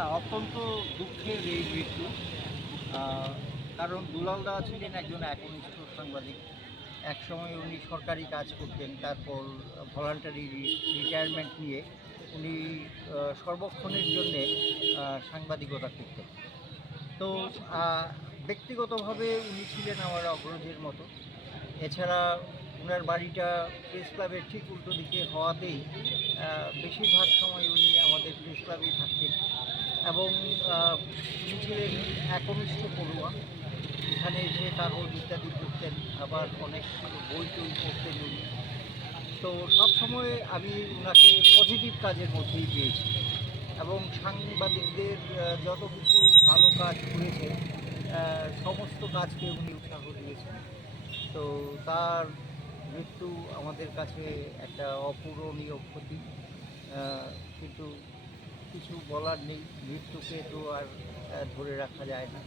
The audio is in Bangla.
না অত্যন্ত দুঃখের এই মৃত্যু। কারণ দুলাল দা ছিলেন একজন একনিষ্ঠ সাংবাদিক। একসময় উনি সরকারি কাজ করতেন, তারপর ভলান্টারি রিটায়ারমেন্ট নিয়ে উনি সর্বক্ষণের জন্যে সাংবাদিকতা করতেন। তো ব্যক্তিগতভাবে উনি ছিলেন আমার অগ্রজের মতো। এছাড়া ওনার বাড়িটা প্রেস ক্লাবের ঠিক উল্টো দিকে হওয়াতেই বেশিরভাগ সময় উনি আমাদের প্রেস ক্লাবেই থাকতেন। এবং ছিলেন একনিষ্ঠ পড়ুয়া। এখানে এসে তার কাগজ ইত্যাদি করতেন আবার অনেক বই টই পড়তেন উনি। তো সব সময় আমি ওনাকে পজিটিভ কাজের মধ্যেই পেয়েছি। এবং সাংবাদিকদের যত কিছু ভালো কাজ করেছে সমস্ত কাজকে উনি উৎসাহ দিয়েছেন। তো তার মৃত্যু আমাদের কাছে একটা অপূরণীয় ক্ষতি। কিন্তু কিছু বলার নেই মৃত্যুকে তো আর ধরে রাখা যায় না।